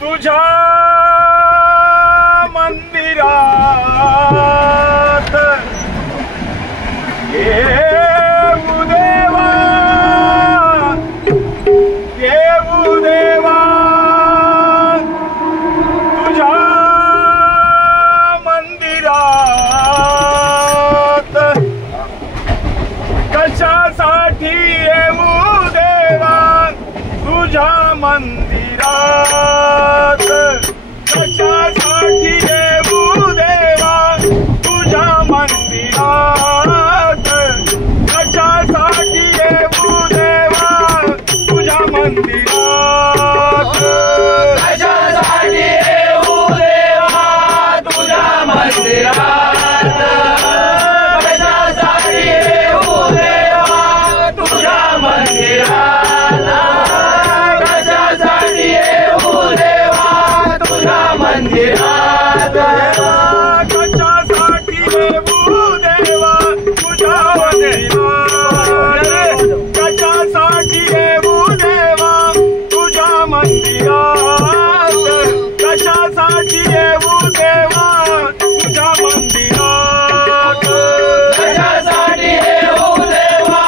तुझ्या मंदिरात येऊ देवा, येऊ देवा, तुझ्या मंदिरात कशासाठी येऊ देवा, तुझ्या मंदिरात कशासाठी येऊ देवा, तुझ्या मंदिरात कशासाठी येऊ देवा, तुझ्या मंदिरात कशासाठी येऊ देवा, तुझ्या मंदिरात कशासाठी येऊ देवा, तुझ्या मंदिरात कशासाठी येऊ देवा, तुझ्या मंदिरात कशासाठी येऊ देवा, तुझ्या मंदिरात कशासाठी येऊ देवा, तुझ्या मंदिरात कशासाठी येऊ देवा, तुझ्या मंदिरात कशासाठी येऊ देवा,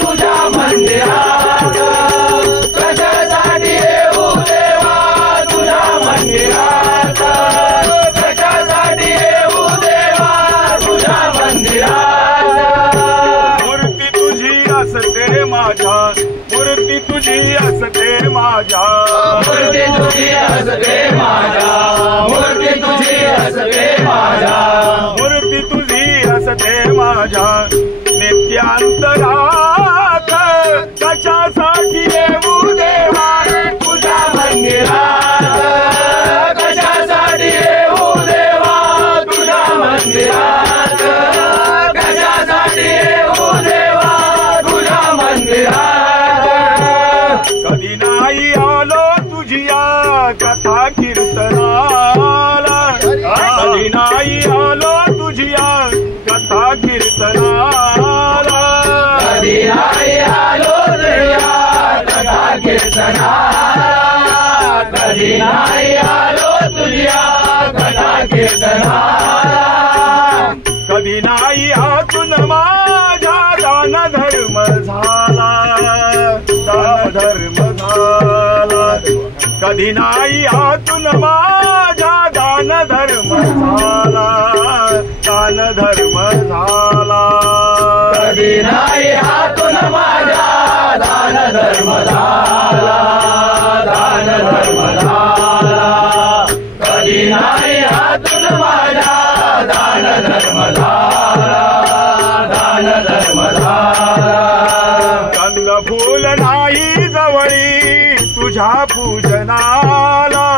तुझ्या मंदिरात कशासाठी येऊ देवा, तुझ्या मंदिरात कशासाठी येऊ देवा, तुझ्या मंदिरात मूर्ती तुझी असते माझ्या, मूर्ती तुझी असते माझ्या, मूर्ती तुझी असते माझ्या, मूर्ती तुझी असते माझ्या, मूर्ती तुझी असते माझ्या नित्यांतरात कशासाठी येऊ देवा, तुझ्या मंदिरात कशासाठी येऊ देवा, तुझ्या मंदिरात कशासाठी येऊ देवा, तुझ्या मंदिरात कधी नाही आलो तुझिया कथा कीर्तनाला, कधी नाही आलो तुझिया कथा कीर्तनाला, कधी नाही आलो तुझ्या कथा कीर्तनाला, कधी नाही आलो तुझ्या कथा कीर्तनाला, कधी नाही आतून माझ्या दान धर्म झाला, दान धर्म झाला, कधी नाही आतून माझ्या दान धर्म झाला, दान धर्म झाला, कधी नाही हातून माझ्या दान धर्म झाला, दान धर्म झाला, कधी नाही हातून माझ्या दान धर्म झाला, दान धर्म झाला, कंद फूल नाही जवळी तुझ्या पूजनाला,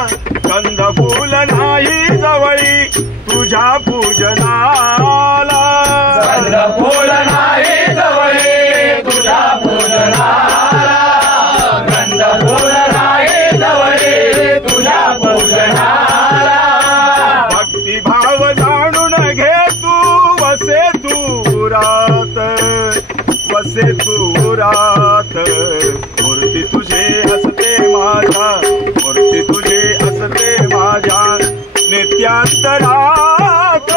कंद फूल नाही जवळी तुझ्या पूजनाला, फूल नाही जवळी तुझ्या पूजनाला, गंध फूल नाही जवळी तुझ्या पूजनाला, भक्तिभाव जाणून घे तू वसे तू रात, वसे तू रात, मूर्ती तुझे असते माझ्या, मूर्ती तुझे असते माझ्या नित्यांतरात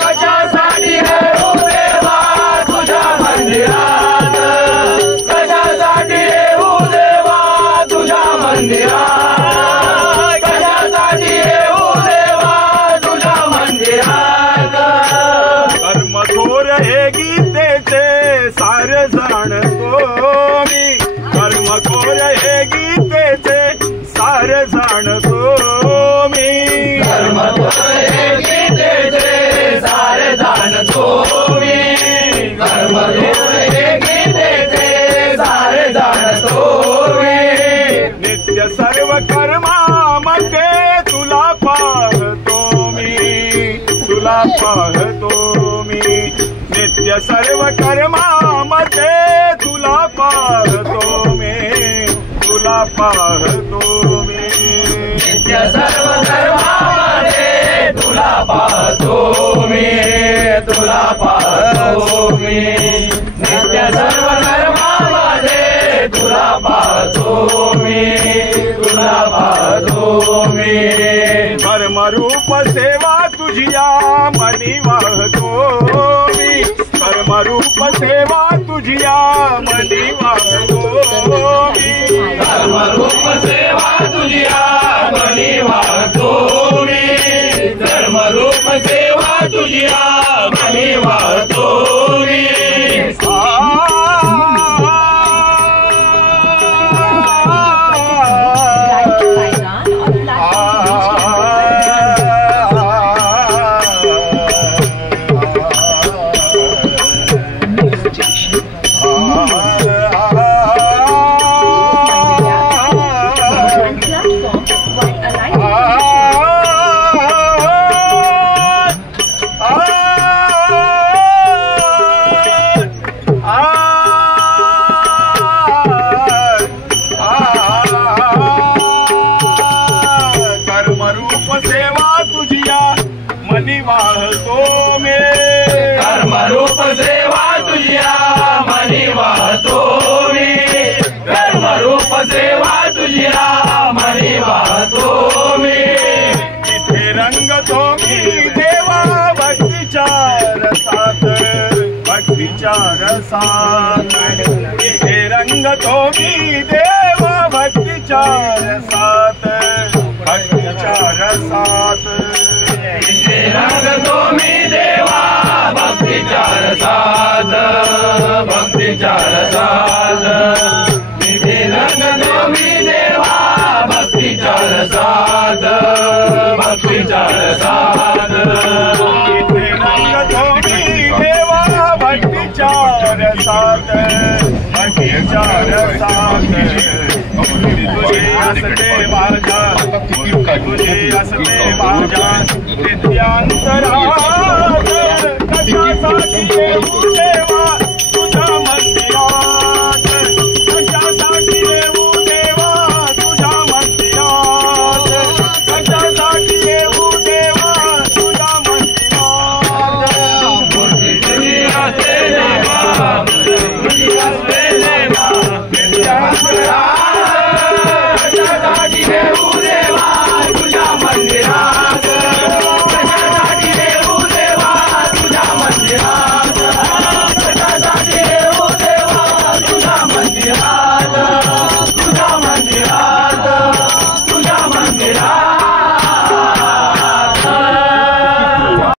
कशासाठी येऊ देवा, तुझ्या मंदिरात कशासाठी येऊ देवा, तुझ्या मंदिरात कशासाठी येऊ देवा, तुझ्या मंदिरात कर्मथोर हे गीतेचे सार जाणतो मी, कर्मथोर हे गीतेचे सार जाणतो मी, कर्मथोर हे गीतेचे सारे जाणतो मी, कर्मथोर हे गीतेचे सारे जाणतो मी, नित्य सर्व कर्मामध्ये तुला पाहतो मी, तुला पाहतो मी, नित्य सर्व कर्मामध्ये तुला पाहतो मी, तुला पाहतो मी, नित्य सर्व धर्मामध्ये तुला पाहतो मी, तुला पाहतो मी, नित्य सर्व धर्मामध्ये तुला पाहतो मी, तुला कर्मरूप सेवा तुझिया मनी वाहतो मी कर्मरूप सेवा तुझिया मनी वाहतो मी कर्मरूप सेवा तुझिया मनी वाहतो मी कर्मरूप सेवा तुझिया मनी वाहतो मी कर्मरूप सेवा तुझिया मनी वाहतो मी कर्मरूप सेवा तुझिया मनी वाहतो मी इथे रंगतो मी देवा भक्तीच्या रसात भक्तीच्या रसात इथे रंगतो मी देवा भक्तीच्या रसात भक्तीच्या रसात इथे रंगतो मी देवा भक्तीच्या रसात भक्तीच्या रसात इथे रंगतो मी देवा भक्तीच्या रसात भक्तीच्या रसात इथे रंगतो मी देवा भक्तीच्या रसात भक्तीच्या रसात तुझे असते माझ्या तुझे असते माझ्या नित्यांतरात कशासाठी येऊ देवा